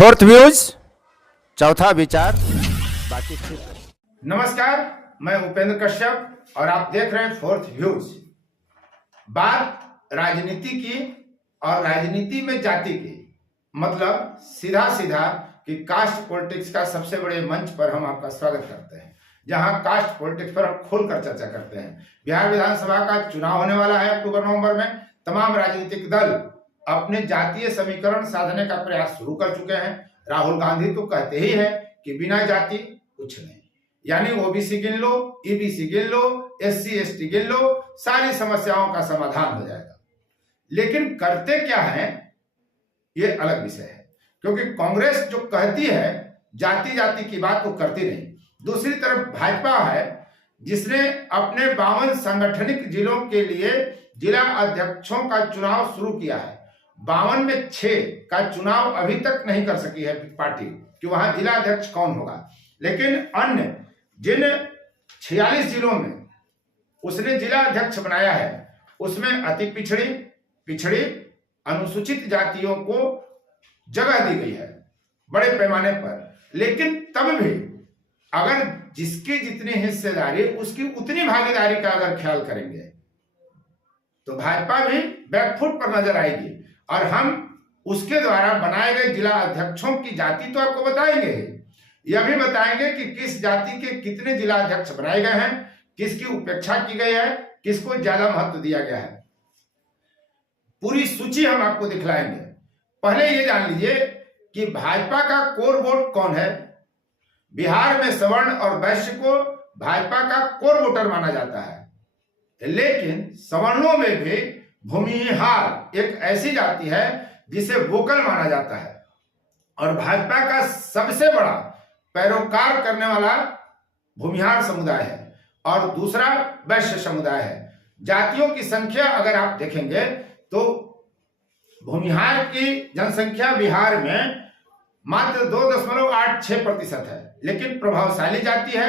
Fourth views, चौथा विचार, बाकी ठीक। नमस्कार, मैं उपेंद्र कश्यप और आप देख रहे हैं फोर्थ व्यूज। बात राजनीति की और राजनीति में जाति की, मतलब सीधा सीधा कि कास्ट पॉलिटिक्स का सबसे बड़े मंच पर हम आपका स्वागत करते हैं, जहां कास्ट पॉलिटिक्स पर हम खोलकर चर्चा करते हैं। बिहार विधानसभा का चुनाव होने वाला है अक्टूबर नवंबर में। तमाम राजनीतिक दल अपने जातीय समीकरण साधने का प्रयास शुरू कर चुके हैं। राहुल गांधी तो कहते ही हैं कि बिना जाति कुछ नहीं, यानी ओबीसी गिन लो, ईबीसी गिन लो, एससी एसटी गिन लो, सारी समस्याओं का समाधान हो जाएगा। लेकिन करते क्या है ये अलग विषय है, क्योंकि कांग्रेस जो कहती है जाति जाति की बात वो करती नहीं। दूसरी तरफ भाजपा है जिसने अपने 52 सांगठनिक जिलों के लिए जिला अध्यक्षों का चुनाव शुरू किया है। 52 में 6 का चुनाव अभी तक नहीं कर सकी है पार्टी कि वहां जिला अध्यक्ष कौन होगा। लेकिन अन्य जिन 46 जिलों में उसने जिला अध्यक्ष बनाया है उसमें अति पिछड़ी अनुसूचित जातियों को जगह दी गई है बड़े पैमाने पर। लेकिन तब भी अगर जिसकी जितनी हिस्सेदारी उसकी उतनी भागीदारी का अगर ख्याल करेंगे तो भाजपा भी बैकफुट पर नजर आएगी। और हम उसके द्वारा बनाए गए जिला अध्यक्षों की जाति तो आपको बताएंगे, यह भी बताएंगे कि किस जाति के कितने जिला अध्यक्ष बनाए गए हैं, किसकी उपेक्षा की गई है, किसको ज्यादा महत्व दिया गया है। पूरी सूची हम आपको दिखलाएंगे। पहले ये जान लीजिए कि भाजपा का कोर वोट कौन है। बिहार में सवर्ण और वैश्य को भाजपा का कोर वोटर माना जाता है, लेकिन सवर्णों में भी भूमिहार एक ऐसी जाति है जिसे वोकल माना जाता है और भाजपा का सबसे बड़ा पैरोकार करने वाला भूमिहार समुदाय है और दूसरा वैश्य समुदाय है। जातियों की संख्या अगर आप देखेंगे तो भूमिहार की जनसंख्या बिहार में मात्र 2.86% है, लेकिन प्रभावशाली जाति है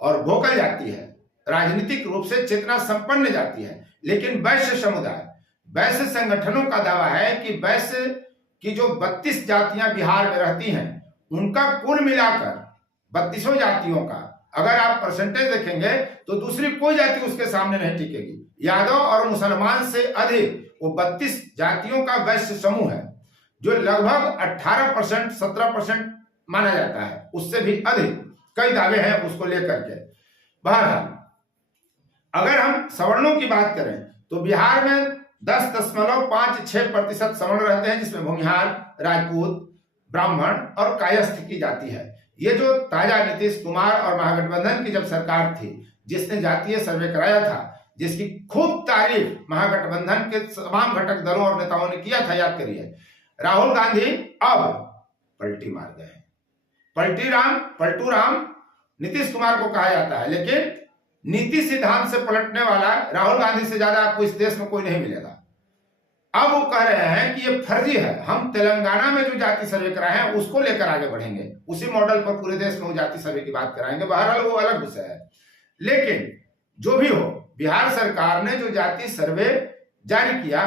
और वोकल जाति है, राजनीतिक रूप से चेतना संपन्न जाति है। लेकिन वैश्य समुदाय, वैश्य संगठनों का दावा है कि वैश्य की जो 32 जातियां बिहार में रहती हैं उनका कुल मिलाकर 32 जातियों का अगर आप परसेंटेज देखेंगे तो दूसरी कोई जाति उसके सामने नहीं टिकेगी। यादव और मुसलमान से अधिक वो 32 जातियों का वैश्य समूह है जो लगभग 18% 17% माना जाता है, उससे भी अधिक कई दावे हैं उसको लेकर के। बहरहाल अगर हम सवर्णों की बात करें तो बिहार में 10.56% सवर्ण रहते हैं, जिसमें भूमिहार, राजपूत, ब्राह्मण और कायस्थ की जाति है। ये जो ताजा नीतीश कुमार और महागठबंधन की जब सरकार थी जिसने जातीय सर्वे कराया था, जिसकी खूब तारीफ महागठबंधन के तमाम घटक दलों और नेताओं ने किया था, याद करिए। राहुल गांधी अब पलटी मार गए। पलटू राम नीतीश कुमार को कहा जाता है, लेकिन नीति सिद्धांत से पलटने वाला राहुल गांधी से ज्यादा आपको इस देश में कोई नहीं मिलेगा। अब वो कह रहे हैं कि ये फर्जी है, हम तेलंगाना में जो जाति सर्वे कराए हैं उसको लेकर आगे बढ़ेंगे, उसी मॉडल पर पूरे देश में वो जाति सर्वे की बात कराएंगे। बहरहाल वो अलग विषय है। लेकिन जो भी हो, बिहार सरकार ने जो जाति सर्वे जारी किया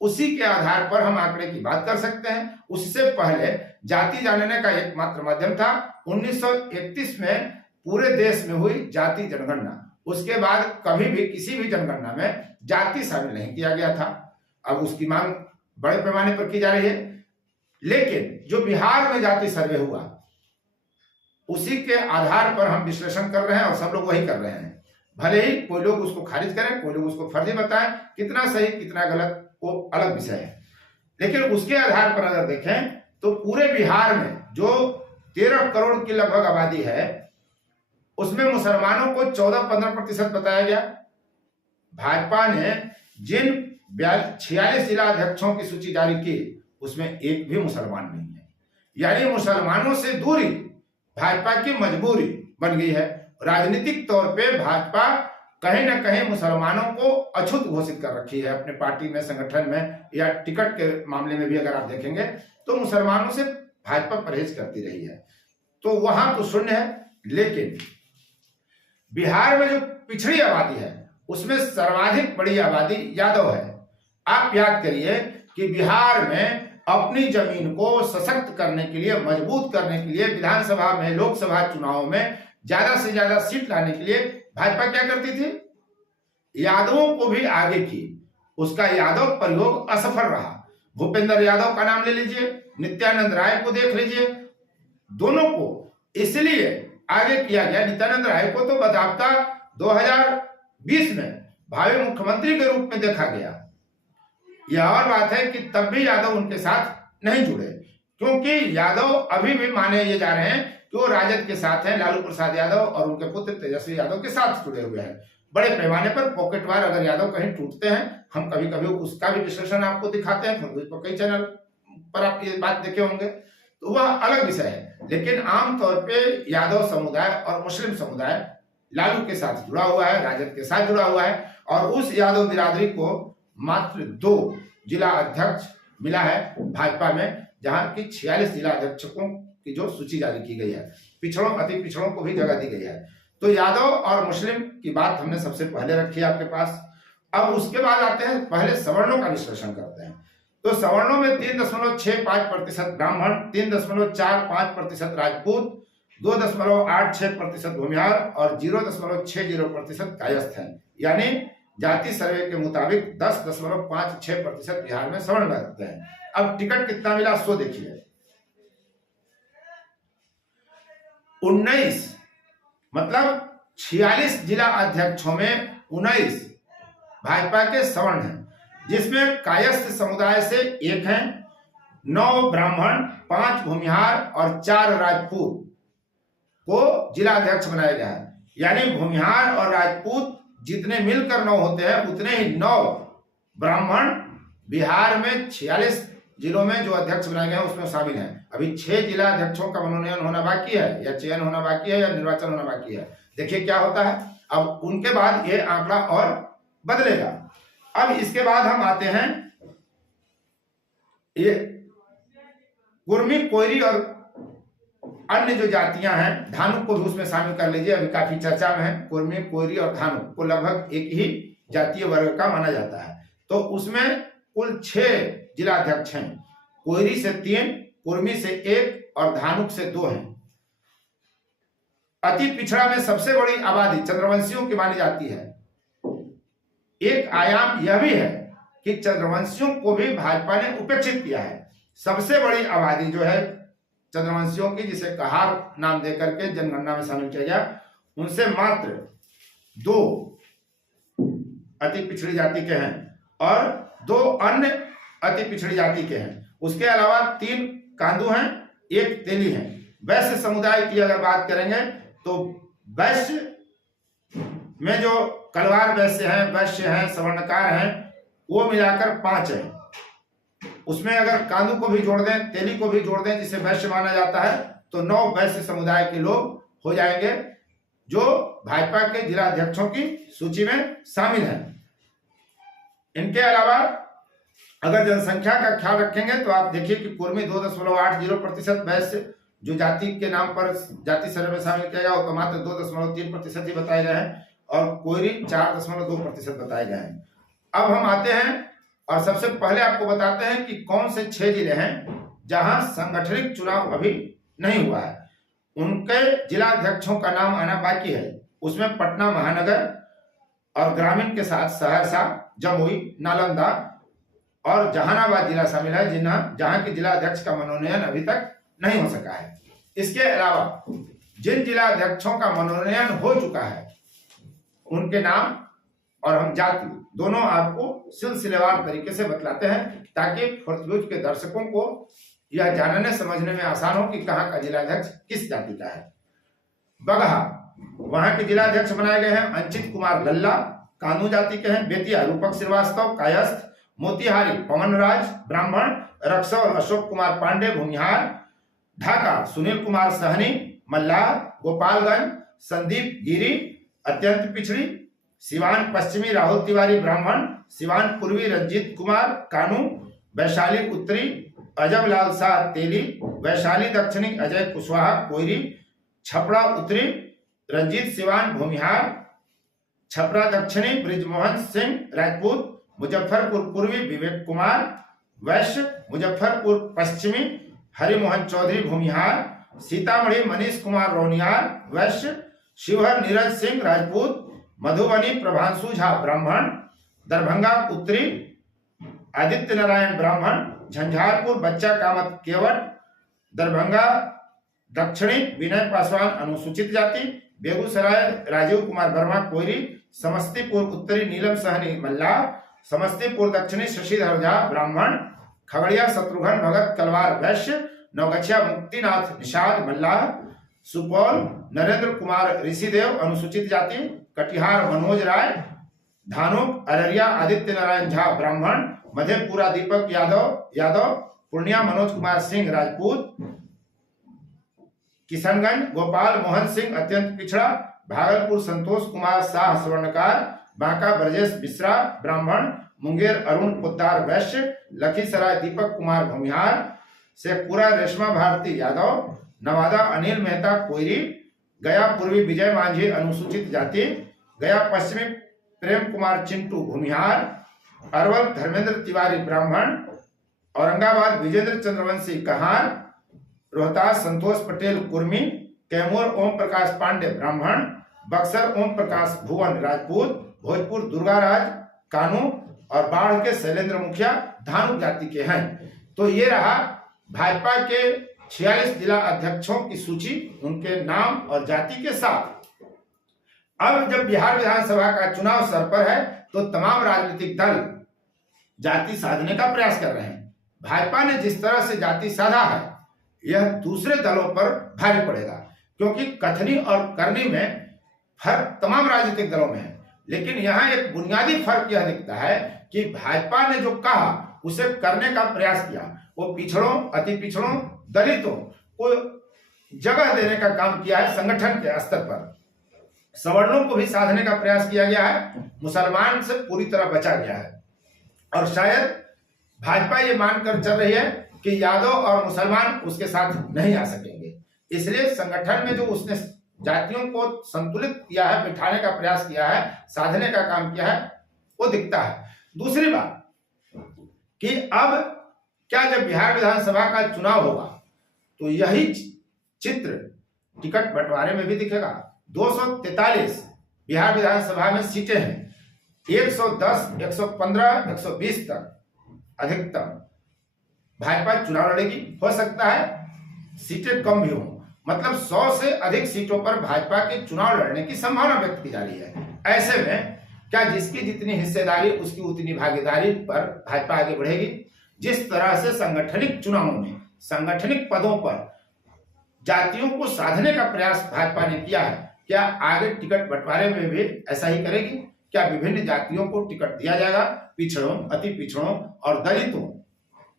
उसी के आधार पर हम आंकड़े की बात कर सकते हैं। उससे पहले जाति जानने का एकमात्र माध्यम था 1931 में पूरे देश में हुई जाति जनगणना। उसके बाद कभी भी किसी भी जनगणना में जाति शामिल नहीं किया गया था। अब उसकी मांग बड़े पैमाने पर की जा रही है। लेकिन जो बिहार में जाति सर्वे हुआ उसी के आधार पर हम विश्लेषण कर रहे हैं और सब लोग वही कर रहे हैं। भले ही कोई लोग उसको खारिज करें, कोई लोग उसको फर्जी बताएं, कितना सही कितना गलत वो अलग विषय है। लेकिन उसके आधार पर अगर देखें तो पूरे बिहार में जो 13 करोड़ की लगभग आबादी है उसमें मुसलमानों को 14-15% बताया गया। भाजपा ने जिन 46 जिला अध्यक्षों की सूची जारी की उसमें एक भी मुसलमान नहीं है, यानी मुसलमानों से दूरी भाजपा की मजबूरी बन गई है। राजनीतिक तौर पे भाजपा कहीं ना कहीं मुसलमानों को अछूत घोषित कर रखी है अपने पार्टी में, संगठन में, या टिकट के मामले में भी अगर आप देखेंगे तो मुसलमानों से भाजपा परहेज करती रही है। तो वहां तो शून्य है। लेकिन बिहार में जो पिछड़ी आबादी है उसमें सर्वाधिक बड़ी आबादी यादव है। आप याद करिए कि बिहार में अपनी जमीन को सशक्त करने के लिए, मजबूत करने के लिए, विधानसभा में, लोकसभा चुनाव में ज्यादा से ज्यादा सीट लाने के लिए भाजपा क्या करती थी? यादवों को भी आगे की। उसका यादव प्रयोग असफल रहा। भूपेंद्र यादव का नाम ले लीजिए, नित्यानंद राय को देख लीजिए, दोनों को इसलिए आगे किया गया। नित्यानंद राय को तो बदावता 2020 में भावी मुख्यमंत्री के रूप में देखा गया। यह और बात है कि तब भी यादव उनके साथ नहीं जुड़े, क्योंकि यादव अभी भी माने ये जा रहे हैं कि वो राजद के साथ हैं। लालू प्रसाद यादव और उनके पुत्र तेजस्वी यादव के साथ जुड़े हुए हैं। बड़े पैमाने पर पॉकेटवार अगर यादव कहीं टूटते हैं, हम कभी कभी उसका भी विश्लेषण आपको दिखाते हैं, फिर कई चैनल पर आप ये बात देखे होंगे, तो वह अलग विषय है। लेकिन आमतौर पे यादव समुदाय और मुस्लिम समुदाय लालू के साथ जुड़ा हुआ है, राजद के साथ जुड़ा हुआ है। और उस यादव बिरादरी को मात्र 2 जिला अध्यक्ष मिला है भाजपा में, जहां की 46 जिला अध्यक्षों की जो सूची जारी की गई है। पिछड़ों, अति पिछड़ों को भी जगह दी गई है। तो यादव और मुस्लिम की बात हमने सबसे पहले रखी है आपके पास। अब उसके बाद आते हैं, पहले सवर्णों का विश्लेषण करते हैं। तो सवर्णों में 3.65% ब्राह्मण, 3.45% राजपूत, 2.86% भूमिहार और 0.60% कायस्थ हैं। यानी जाति सर्वे के मुताबिक 10.56% बिहार में सवर्ण रहते हैं। अब टिकट कितना मिला सो देखिए। 19, मतलब 46 जिला अध्यक्षों में 19 भाजपा के सवर्ण हैं, जिसमें कायस्थ समुदाय से 1 हैं, 9 ब्राह्मण, 5 भूमिहार और 4 राजपूत को जिला अध्यक्ष बनाया गया है। यानी भूमिहार और राजपूत जितने मिलकर 9 होते हैं, उतने ही 9 ब्राह्मण बिहार में 46 जिलों में जो अध्यक्ष बनाए गए हैं उसमें शामिल हैं। अभी 6 जिला अध्यक्षों का मनोनयन होना बाकी है, या चयन होना बाकी है, या निर्वाचन होना बाकी है। देखिए क्या होता है। अब उनके बाद ये आंकड़ा और बदलेगा। अब इसके बाद हम आते हैं ये कुर्मी, कोयरी और अन्य जो जातियां हैं, धानुक को भी उसमें शामिल कर लीजिए, अभी काफी चर्चा में है। कुर्मी, कोयरी और धानुक को लगभग एक ही जातीय वर्ग का माना जाता है। तो उसमें कुल 6 जिला अध्यक्ष हैं। कोयरी से 3, कुर्मी से 1 और धानुक से 2 हैं। अति पिछड़ा में सबसे बड़ी आबादी चंद्रवंशियों की मानी जाती है। एक आयाम यह भी है कि चंद्रवंशियों को भी भाजपा ने उपेक्षित किया है। सबसे बड़ी आबादी जो है चंद्रवंशियों की, जिसे कहार नाम देकर के जनगणना में शामिल किया गया, उनसे मात्र 2 अति पिछड़ी जाति के हैं और 2 अन्य अति पिछड़ी जाति के हैं। उसके अलावा 3 कांदू हैं, 1 तेली हैं। वैश्य समुदाय की अगर बात करेंगे तो वैश्य में जो कलवार वैश्य हैं, सवर्णकार हैं, वो मिलाकर 5 हैं। उसमें अगर कांदू को भी जोड़ दें, तेली को भी जोड़ दें, जिसे वैश्य माना जाता है, तो 9 वैश्य समुदाय के लोग हो जाएंगे जो भाजपा के जिला अध्यक्षों की सूची में शामिल हैं। इनके अलावा अगर जनसंख्या का ख्याल रखेंगे तो आप देखिए कि कुर्मी 2.80% वैश्य जो जाति के नाम पर जाति सर्वे में शामिल किया गया, वो तो मात्र 2.3% ही बताए गए हैं, और कोयरी 4.2% बताए गए हैं। अब हम आते हैं और सबसे पहले आपको बताते हैं कि कौन से 6 जिले हैं जहां संगठनिक चुनाव अभी नहीं हुआ है। उनके जिला अध्यक्षों का नाम आना बाकी है। उसमें पटना महानगर और ग्रामीण के साथ सहरसा, जमुई, नालंदा और जहानाबाद जिला शामिल है, जहां के जिला अध्यक्ष का मनोनयन अभी तक नहीं हो सका है। इसके अलावा जिन जिला अध्यक्षों का मनोनयन हो चुका है, उनके नाम और हम जाति दोनों आपको सिलसिलेवार तरीके से बतलाते हैं, ताकि फोर्थ न्यूज के दर्शकों को यह जानने समझने में आसान हो कि कहाँ का जिला अध्यक्ष किस जाति का है। बगहा, वहां के जिला अध्यक्ष बनाए गए हैं अंचित कुमार लल्ला, कानू जाति के हैं। बेतिया रूपक श्रीवास्तव, कायस्थ। मोतिहारी पवन राज, ब्राह्मण। रक्सौल अशोक कुमार पांडे, भूमिहार। ढाका सुनील कुमार सहनी, मल्लाह। गोपालगंज संदीप गिरी, अत्यंत पिछड़ी। सिवान पश्चिमी राहुल तिवारी, ब्राह्मण। सिवान पूर्वी रंजीत कुमार, कानू। वैशाली उत्तरी अजब लाल शाह, तेली। वैशाली दक्षिणी अजय कुशवाहा, कोयरी। छपरा उत्तरी रंजीत सिवान, भूमिहार। छपरा दक्षिणी ब्रिजमोहन सिंह, राजपूत। मुजफ्फरपुर पूर्वी विवेक कुमार। वैश्य, मुजफ्फरपुर पश्चिमी हरिमोहन चौधरी भूमिहार, सीतामढ़ी मनीष कुमार रोनियार वैश्य, शिवहर नीरज सिंह राजपूत, मधुबनी प्रभांशु झा ब्राह्मण, दरभंगा उत्तरी आदित्य नारायण ब्राह्मण, झंझारपुर बच्चा कामत केवट, दरभंगा दक्षिणी विनय पासवान अनुसूचित जाति, बेगूसराय राजीव कुमार वर्मा कोयरी, समस्तीपुर उत्तरी नीलम सहनी मल्लाह, समस्तीपुर दक्षिणी शशिधर झा ब्राह्मण, खगड़िया शत्रुघ्न भगत कलवार वैश्य, नवगछिया मुक्तिनाथ निषाद मल्लाह, सुपौल नरेंद्र कुमार ऋषिदेव अनुसूचित जाति, कटिहार मनोज राय, धानुक अररिया आदित्य नारायण झा ब्राह्मण, मधेपुरा दीपक यादव, पूर्णिया मनोज कुमार सिंह राजपूत, किशनगंज गोपाल मोहन सिंह अत्यंत पिछड़ा, भागलपुर संतोष कुमार शाह स्वर्णकार, बांका ब्रजेश मिश्रा ब्राह्मण, मुंगेर अरुण पोद्दार वैश्य, लखीसराय दीपक कुमार भूमिहार, शेखपुरा रेशमा भारती यादव, नवादा अनिल मेहता कोयरी, गया पूर्वी विजय मांझी अनुसूचित जाति, गया पश्चिमी प्रेम कुमार चिंटू भूमिहार, अरवल धर्मेंद्र तिवारी ब्राह्मण, औरंगाबाद विजेंद्र चंद्रवंशी कहार, रोहतास संतोष पटेल कुर्मी, कैमूर ओम प्रकाश पांडे ब्राह्मण, बक्सर ओम प्रकाश भुवन राजपूत, भोजपुर दुर्गाराज कानू और बाढ़ के शैलेंद्र मुखिया धानु जाति के हैं। तो ये रहा भाजपा के 46 जिला अध्यक्षों की सूची, उनके नाम और जाति के साथ। अब जब बिहार विधानसभा का चुनाव सर पर है तो तमाम राजनीतिक दल जाति साधने का प्रयास कर रहे हैं। भाजपा ने जिस तरह से जाति साधा है यह दूसरे दलों पर भारी पड़ेगा, क्योंकि कथनी और करनी में फर्क तमाम राजनीतिक दलों में है, लेकिन यहाँ एक बुनियादी फर्क यह दिखता है कि भाजपा ने जो कहा उसे करने का प्रयास किया। वो पिछड़ों, अति पिछड़ों, दलितों को जगह देने का काम किया है संगठन के स्तर पर। सवर्णों को भी साधने का प्रयास किया गया है, मुसलमान से पूरी तरह बचा गया है। और शायद भाजपा ये मानकर चल रही है कि यादव और मुसलमान उसके साथ नहीं आ सकेंगे, इसलिए संगठन में जो उसने जातियों को संतुलित किया है, बिठाने का प्रयास किया है, साधने का काम किया है, वो दिखता है। दूसरी बात कि अब क्या जब बिहार विधानसभा का चुनाव होगा तो यही चित्र टिकट बंटवारे में भी दिखेगा। 243 बिहार विधानसभा में सीटें हैं, 110, 115, 120 तक अधिकतम भाजपा चुनाव लड़ेगी। हो सकता है सीटें कम भी हों, मतलब 100 से अधिक सीटों पर भाजपा के चुनाव लड़ने की संभावना व्यक्त की जा रही है। ऐसे में क्या जिसकी जितनी हिस्सेदारी उसकी उतनी भागीदारी पर भाजपा आगे बढ़ेगी। जिस तरह से संगठनिक चुनावों में संगठनिक पदों पर जातियों को साधने का प्रयास भाजपा ने किया है, क्या आगे टिकट बंटवारे में भी ऐसा ही करेगी? क्या विभिन्न जातियों को टिकट दिया जाएगा? पिछड़ों, अति पिछड़ों और दलितों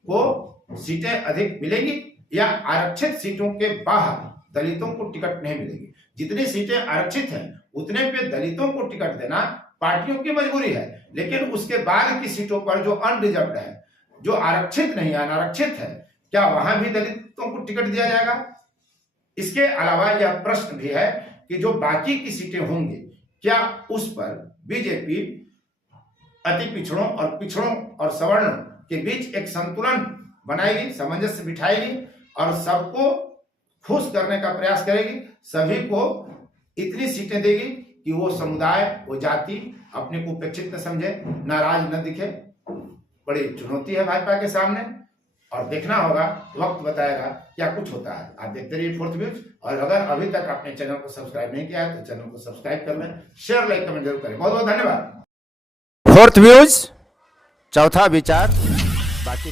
को सीटें अधिक मिलेगी या आरक्षित सीटों के बाहर दलितों को टिकट नहीं मिलेगी? जितनी सीटें आरक्षित हैं उतने पे दलितों को टिकट देना पार्टियों की मजबूरी है, लेकिन उसके बाद की सीटों पर जो अनरिजर्व्ड है, जो आरक्षित नहीं है, अनारक्षित है, क्या वहां भी दलितों को टिकट दिया जाएगा? इसके अलावा यह प्रश्न भी है कि जो बाकी की सीटें होंगी क्या उस पर बीजेपी अति पिछड़ों और पिछड़ों और सवर्णों के बीच एक संतुलन बनाएगी, सामंजस्य बिठाएगी और सबको खुश करने का प्रयास करेगी, सभी को इतनी सीटें देगी कि वो समुदाय, वो जाति अपने को उपेक्षित न समझे, नाराज न दिखे। बड़ी चुनौती है भाजपा के सामने और देखना होगा, वक्त बताएगा क्या कुछ होता है। आप देखते रहिए फोर्थ व्यूज, और अगर अभी तक आपने चैनल को सब्सक्राइब नहीं किया है तो चैनल को सब्सक्राइब कर लें, शेयर लाइक कमेंट जरूर करें। बहुत बहुत धन्यवाद। फोर्थ व्यूज, चौथा विचार, बाकी